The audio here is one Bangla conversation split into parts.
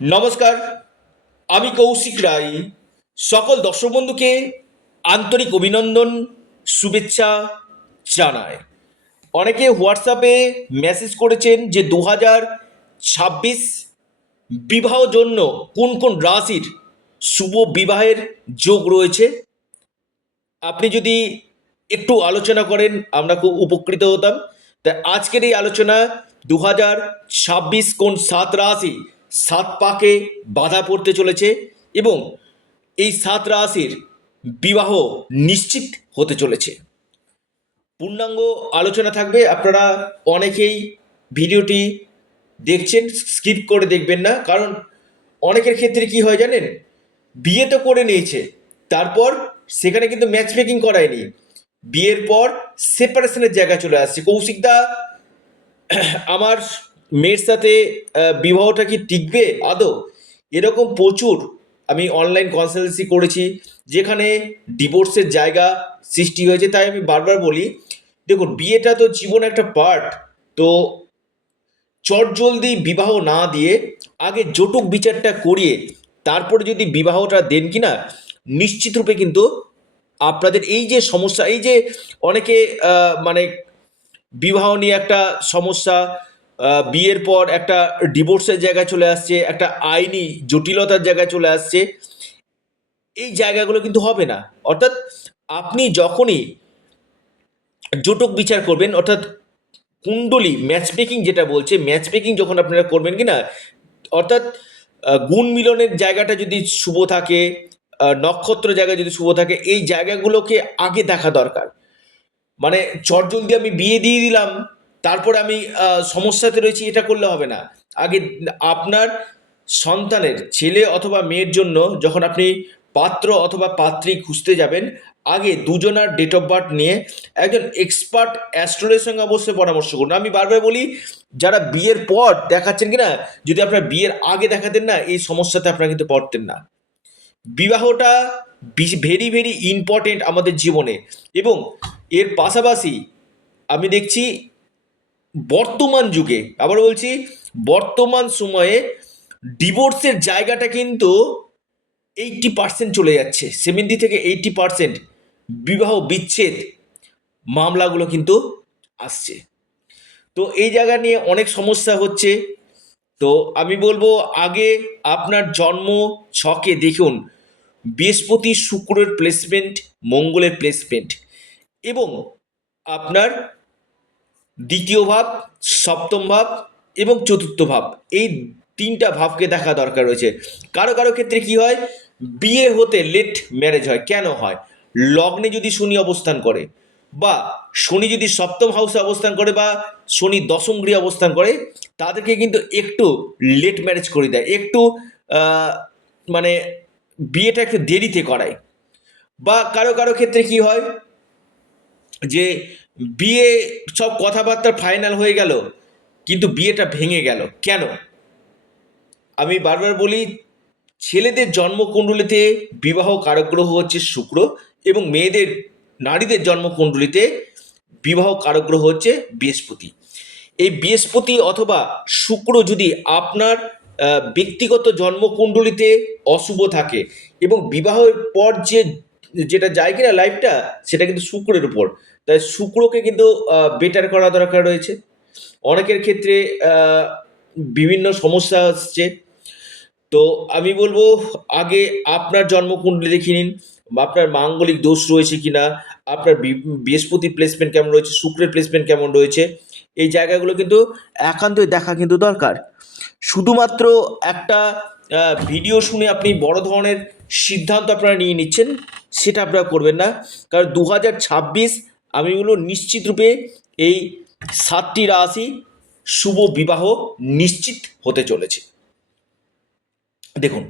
নমস্কার, আমি কৌশিক রায়। সকল দর্শক বন্ধুকে আন্তরিক অভিনন্দন, শুভেচ্ছা জানায়। অনেকে হোয়াটসঅ্যাপে মেসেজ করেছেন যে 2026 বিবাহ জন্য কোন কোন রাশির শুভ বিবাহের যোগ রয়েছে। আপনি যদি একটু আলোচনা করেন আমরা খুব উপকৃত হতাম। তাই আজকের এই আলোচনা 2026 কোন 7 রাশি 7 পাকে বাধা পড়তে চলেছে এবং এই 7 রাশির বিবাহ নিশ্চিত হতে চলেছে। পূর্ণাঙ্গ আলোচনা থাকবে। আপনারা অনেকেই ভিডিওটি দেখছেন, স্কিপ করে দেখবেন না, কারণ অনেকের ক্ষেত্রে কি হয় জানেন, বিয়ে তো করে নিয়েছে, তারপর সেখানে কিন্তু ম্যাচ মেকিং করায়নি, বিয়ের পর সেপারেশনের জায়গা চলে আসছে। কৌশিকদা, আমার মেয়ের সাথে বিবাহটা কি টিকবে আদৌ? এরকম প্রচুর আমি অনলাইন কনসালটেন্সি করেছি যেখানে ডিভোর্সের জায়গা সৃষ্টি হয়েছে। তাই আমি বারবার বলি, দেখুন, বিয়েটা তো জীবন একটা পার্ট। তো চটজলদি বিবাহ না দিয়ে আগে জটুক বিচারটা করিয়ে তারপরে যদি বিবাহটা দেন কিনা, নিশ্চিত রূপে কিন্তু আপনাদের এই যে সমস্যা, এই যে অনেকে মানে বিবাহ নিয়ে একটা সমস্যা, বিয়ের পর একটা ডিভোর্সের জায়গায় চলে আসছে, একটা আইনি জটিলতার জায়গায় চলে আসছে, এই জায়গাগুলো কিন্তু হবে না। অর্থাৎ আপনি যখনই জটক বিচার করবেন, অর্থাৎ কুণ্ডলী ম্যাচ মেকিং যেটা বলছে, ম্যাচ মেকিং যখন আপনারা করবেন কিনা, অর্থাৎ গুণ মিলনের জায়গাটা যদি শুভ থাকে, নক্ষত্র জায়গা যদি শুভ থাকে, এই জায়গাগুলোকে আগে দেখা দরকার। মানে চটজলদি আমি বিয়ে দিয়ে দিলাম, তারপর আমি সমস্যাতে রয়েছি, এটা করলে হবে না। আগে আপনার সন্তানের ছেলে অথবা মেয়ের জন্য যখন আপনি পাত্র অথবা পাত্রী খুঁজতে যাবেন, আগে দুজনার ডেট অফ বার্থ নিয়ে একজন এক্সপার্ট অ্যাস্ট্রোলজির সঙ্গে অবশ্যই পরামর্শ করুন। আমি বারবার বলি, যারা বিয়ের পর দেখাচ্ছেন কিনা, যদি আপনার বিয়ের আগে দেখাতেন না, এই সমস্যাতে আপনারা কিন্তু পড়তেন না। বিবাহটা ভেরি ভেরি ইম্পর্টেন্ট আমাদের জীবনে। এবং এর পাশাপাশি আমি দেখছি বর্তমান যুগে, আবার বলছি, বর্তমান সময়ে ডিভোর্সের জায়গাটা কিন্তু 80% চলে যাচ্ছে, 70 থেকে 80% বিবাহ বিচ্ছেদ মামলাগুলো কিন্তু আসছে। তো এই জায়গা নিয়ে অনেক সমস্যা হচ্ছে। তো আমি বলবো, আগে আপনার জন্ম ছকে দেখুন বৃহস্পতি শুক্রের প্লেসমেন্ট, মঙ্গলের প্লেসমেন্ট, এবং আপনার দ্বিতীয় ভাব, সপ্তম ভাব এবং চতুর্থ ভাব, এই 3টা ভাবকে দেখা দরকার রয়েছে। কারো কারো ক্ষেত্রে কি হয়, বিয়ে হতে লেট ম্যারেজ হয়। কেন হয়? লগ্নে যদি শনি অবস্থান করে, বা শনি যদি সপ্তম হাউসে অবস্থান করে, বা শনি দশম গৃহে অবস্থান করে, তাদেরকে কিন্তু একটু লেট ম্যারেজ করে দেয়, একটু আহ, মানে বিয়েটা একটু দেরিতে করায়। বা কারো কারো ক্ষেত্রে কি হয় যে বিয়ে সব কথাবার্তা ফাইনাল হয়ে গেল, কিন্তু বিয়েটা ভেঙে গেল। কেন? আমি বারবার বলি, ছেলেদের জন্মকুণ্ডলিতে বিবাহ কারক গ্রহ হচ্ছে শুক্র, এবং মেয়েদের, নারীদের জন্মকুণ্ডলিতে বিবাহ কারক গ্রহ হচ্ছে বৃহস্পতি। এই বৃহস্পতি অথবা শুক্র যদি আপনার ব্যক্তিগত জন্মকুণ্ডলিতে অশুভ থাকে, এবং বিবাহের পর যেটা যায় কিনা লাইফটা, সেটা কিন্তু শুক্রের উপর। তাই শুক্রকে কিন্তু বেটার করা দরকার রয়েছে। অনেকের ক্ষেত্রে আহ, বিভিন্ন সমস্যা আসছে। তো আমি বলবো, আগে আপনার জন্মকুণ্ডলী দেখে নিন, বা আপনার মাঙ্গলিক দোষ রয়েছে কিনা, আপনার বৃহস্পতি প্লেসমেন্ট কেমন রয়েছে, শুক্রের প্লেসমেন্ট কেমন রয়েছে, এই জায়গাগুলো কিন্তু একান্তই দেখা কিন্তু দরকার। শুধুমাত্র একটা ভিডিও শুনে আপনি বড় ধরনের সিদ্ধান্ত আপনারা নিয়ে নিচ্ছেন, সেটা আপনারা করবেন না। কারণ 2026 আমি বলবো নিশ্চিত রূপে এই 7টি রাশি শুভ বিবাহ নিশ্চিত হতে চলেছে। দেখুন,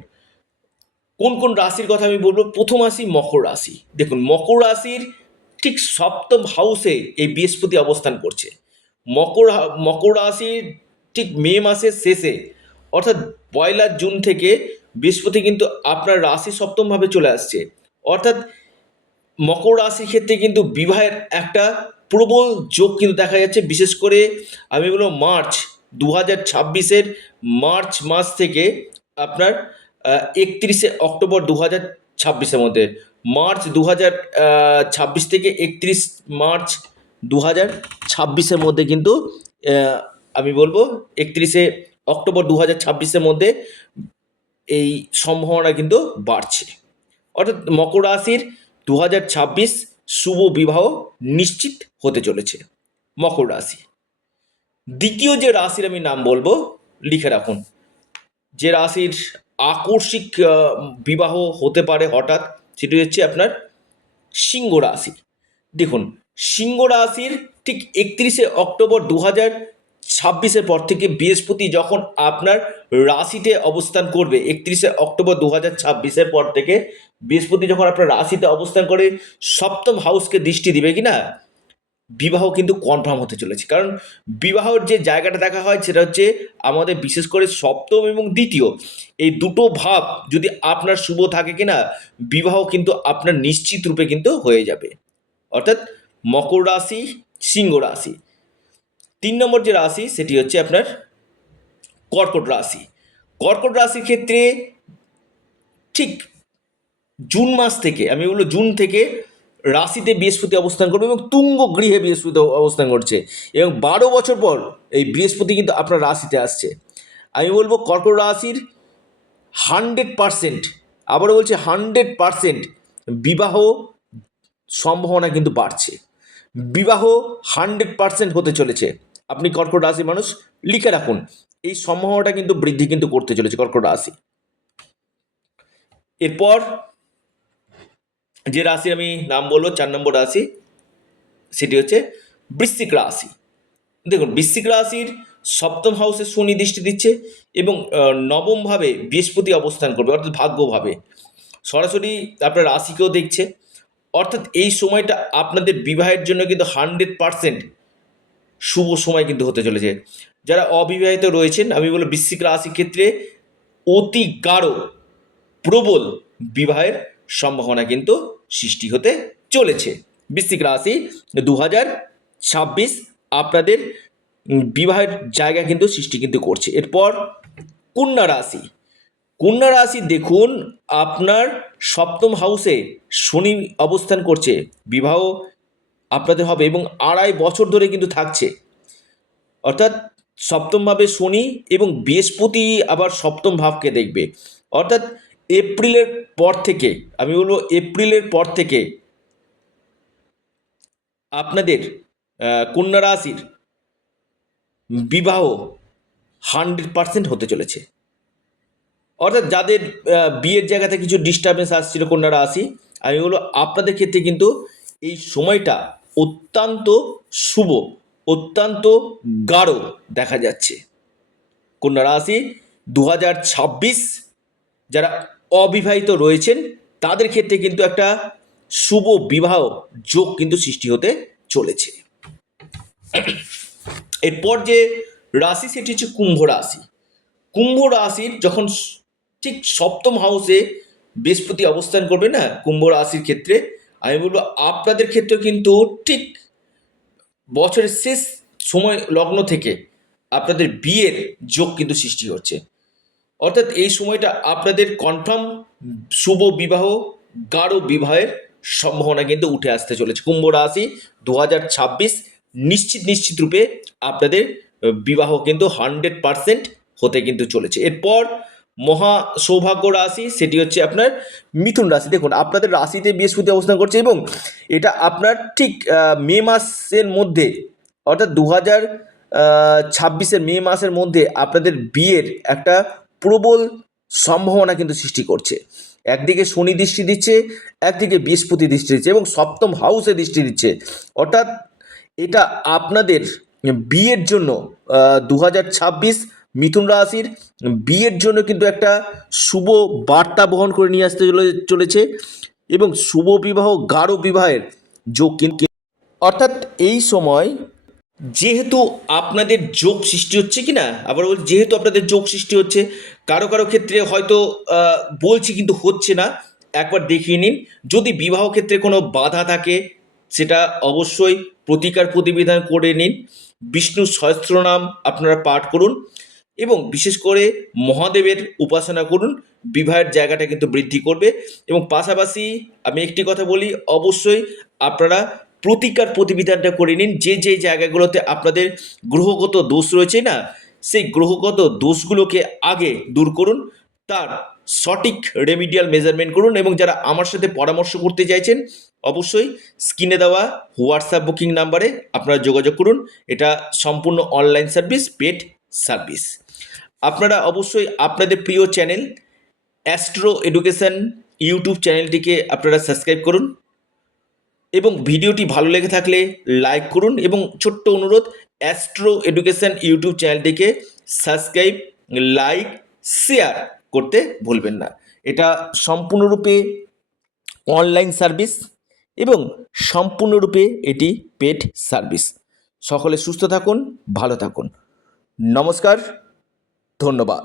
কোন কোন রাশির কথা আমি বলবো। প্রথম রাশি মকর রাশি। দেখুন, মকর রাশির ঠিক সপ্তম হাউসে এই বৃহস্পতি অবস্থান করছে। মকর রাশির ঠিক মে মাসের শেষে, অর্থাৎ 1 জুন থেকে বৃহস্পতি কিন্তু আপনার রাশি সপ্তমভাবে চলে আসছে। অর্থাৎ মকর রাশির ক্ষেত্রে কিন্তু বিবাহের একটা প্রবল যোগ কিন্তু দেখা যাচ্ছে। বিশেষ করে আমি বলবো মার্চ 2026-এর মার্চ মাস থেকে আপনার 31শে অক্টোবর 2026-এর মধ্যে, মার্চ 2026 থেকে 31 মার্চ 2026-এর মধ্যে কিন্তু আমি বলবো 31শে অক্টোবর 2026-এর মধ্যে এই সম্ভাবনা কিন্তু বাড়ছে। অর্থাৎ মকর রাশির 2026 শুভ বিবাহ নিশ্চিত হতে চলেছে। মকর রাশি। দ্বিতীয় যে রাশির আমি নাম বলবো, লিখে রাখুন, যে রাশির আকস্মিক বিবাহ হতে পারে হঠাৎ, সেটি হচ্ছে আপনার সিংহ রাশি। দেখুন, সিংহ রাশির ঠিক 31শে অক্টোবর 2026-এর পর থেকে বৃহস্পতি যখন আপনার রাশিতে অবস্থান করবে, 31শে অক্টোবর 2026-এর পর থেকে বৃহস্পতি যখন আপনার রাশিতে অবস্থান করে সপ্তম হাউসকে দৃষ্টি দিবে কিনা, বিবাহ কিন্তু কনফার্ম হতে চলেছে। কারণ বিবাহর যে জায়গাটা দেখা হয় সেটা হচ্ছে আমাদের বিশেষ করে সপ্তম এবং দ্বিতীয়, এই দুটো ভাব যদি আপনার শুভ থাকে কিনা, বিবাহ কিন্তু আপনার নিশ্চিত রূপে কিন্তু হয়ে যাবে। অর্থাৎ মকর রাশি, সিংহ রাশি। 3 নম্বর যে রাশি সেটি হচ্ছে আপনার কর্কট রাশি। কর্কট রাশির ক্ষেত্রে ঠিক জুন মাস থেকে, আমি বলবো জুন থেকে রাশিতে বৃহস্পতি অবস্থান করবে এবং তুঙ্গ গৃহে বৃহস্পতি অবস্থান করছে, এবং 12 বছর পর এই বৃহস্পতি কিন্তু আপনার রাশিতে আসছে। আমি বলবো কর্কট রাশির 100%, আবারও বলছি 100% বিবাহ সম্ভাবনা কিন্তু বাড়ছে। বিবাহ 100% হতে চলেছে। আপনি কর্কট রাশির মানুষ, লিখে রাখুন, এই সম্ভাবনাটা কিন্তু বৃদ্ধি কিন্তু করতে চলেছে কর্কট রাশি। এরপর যে রাশির আমি নাম বলবো 4 নম্বর রাশি, সেটি হচ্ছে বৃশ্চিক রাশি। দেখুন, বৃশ্চিক রাশির সপ্তম হাউসে শনি দৃষ্টি দিচ্ছে এবং নবমভাবে বৃহস্পতি অবস্থান করবে, অর্থাৎ ভাগ্যভাবে সরাসরি আপনার রাশিকেও দেখছে। অর্থাৎ এই সময়টা আপনাদের বিবাহের জন্য কিন্তু 100% শুভ সময় কিন্তু হতে চলেছে। যারা অবিবাহিত রয়েছেন, আমি বলবো বৃশ্চিক রাশির ক্ষেত্রে অতি গাঢ় প্রবল বিবাহের সম্ভাবনা কিন্তু সৃষ্টি হতে চলেছে। বৃশ্চিক রাশি 2026 আপনাদের বিবাহের জায়গা কিন্তু সৃষ্টি কিন্তু করছে। এরপর কন্যা রাশি। কন্যা রাশি দেখুন, আপনার সপ্তম হাউসে শনি অবস্থান করছে, বিবাহ আপনাদের হবে এবং 2.5 বছর ধরে কিন্তু থাকছে। অর্থাৎ সপ্তমভাবে শনি এবং বৃহস্পতি আবার সপ্তম ভাবকে দেখবে। অর্থাৎ এপ্রিলের পর থেকে, আমি বলবো এপ্রিলের পর থেকে আপনাদের কন্যা রাশির বিবাহ 100% হতে চলেছে। অর্থাৎ যাদের বিয়ের জায়গাতে কিছু ডিস্টারবেন্স আসছিল কন্যা রাশি, আমি বলবো আপনাদের ক্ষেত্রে কিন্তু এই সময়টা অত্যন্ত শুভ, অত্যন্ত গাঢ় দেখা যাচ্ছে। কন্যা রাশি 2026 যারা অবিবাহিত রয়েছেন তাদের ক্ষেত্রে কিন্তু একটা শুভ বিবাহ যোগ কিন্তু সৃষ্টি হতে চলেছে। এরপর যে রাশি সেটি হচ্ছে কুম্ভ রাশি। কুম্ভ রাশির যখন ঠিক সপ্তম হাউসে বৃহস্পতি অবস্থান করবে না, কুম্ভ রাশির ক্ষেত্রে আমি বলবো আপনাদের ক্ষেত্রে কিন্তু ঠিক বছরের শেষ সময় লগ্ন থেকে আপনাদের বিয়ের যোগ কিন্তু সৃষ্টি হচ্ছে। অর্থাৎ এই সময়টা আপনাদের কনফার্ম শুভ বিবাহ, গাঢ় বিবাহের সম্ভাবনা কিন্তু উঠে আসতে চলেছে। কুম্ভ রাশি 2026 নিশ্চিত রূপে আপনাদের বিবাহ কিন্তু 100% হতে কিন্তু চলেছে। এরপর মহা সৌভাগ্য রাশি সেটি হচ্ছে আপনার মিথুন রাশি। দেখুন, আপনাদের রাশিতে বৃহস্পতি অবস্থান করছে এবং এটা আপনার ঠিক মে মাসের মধ্যে, অর্থাৎ 2026-এর মে মাসের মধ্যে আপনাদের বিয়ের একটা প্রবল সম্ভাবনা কিন্তু সৃষ্টি করছে। একদিকে শনি দৃষ্টি দিচ্ছে, একদিকে বৃহস্পতি দৃষ্টি দিচ্ছে এবং সপ্তম হাউসে দৃষ্টি দিচ্ছে। অর্থাৎ এটা আপনাদের বিয়ের জন্য 2026 মিথুন রাশির বিয়ের জন্য কিন্তু একটা শুভ বার্তা বহন করে নিয়ে আসতে চলেছে এবং শুভ বিবাহ, গাঢ় বিবাহের যোগ কিন্তু। অর্থাৎ এই সময় যেহেতু আপনাদের যোগ সৃষ্টি হচ্ছে কি না, আবার বলছি যেহেতু আপনাদের যোগ সৃষ্টি হচ্ছে, কারো কারো ক্ষেত্রে হয়তো বলছি কিন্তু হচ্ছে না, একবার দেখিয়ে নিন। যদি বিবাহ ক্ষেত্রে কোনো বাধা থাকে সেটা অবশ্যই প্রতিকার প্রতিবিধান করে নিন। বিষ্ণু সহস্রনাম আপনারা পাঠ করুন। এবং বিশেষ করে মহাদেবের উপাসনা করুন। বিবাহের জায়গাটা কিন্তু বৃদ্ধি করবে। এবং পাশাপাশি আমি একটি কথা বলি, অবশ্যই আপনারা প্রতিকার প্রতিবিধানটা করে নিন। যে যে জায়গাগুলোতে আপনাদের গ্রহগত দোষ রয়েছে না, সেই গ্রহগত দোষগুলোকে আগে দূর করুন, তার সঠিক রেমিডিয়াল মেজারমেন্ট করুন। এবং যারা আমার সাথে পরামর্শ করতে চাইছেন, অবশ্যই স্ক্রিনে দেওয়া হোয়াটসঅ্যাপ বুকিং নাম্বারে আপনারা যোগাযোগ করুন। এটা সম্পূর্ণ অনলাইন সার্ভিস, পেড সার্ভিস। আপনারা অবশ্যই আপনাদের প্রিয় চ্যানেল অ্যাস্ট্রো এডুকেশন ইউটিউব চ্যানেলটিকে আপনারা সাবস্ক্রাইব করুন এবং ভিডিওটি ভালো লেগে থাকলে লাইক করুন। এবং ছোট্ট অনুরোধ, অ্যাস্ট্রো এডুকেশন ইউটিউব চ্যানেলটিকে সাবস্ক্রাইব, লাইক, শেয়ার করতে ভুলবেন না। এটা সম্পূর্ণরূপে অনলাইন সার্ভিস এবং সম্পূর্ণরূপে এটি পেড সার্ভিস। সকলে সুস্থ থাকুন, ভালো থাকুন। নমস্কার, ধন্যবাদ।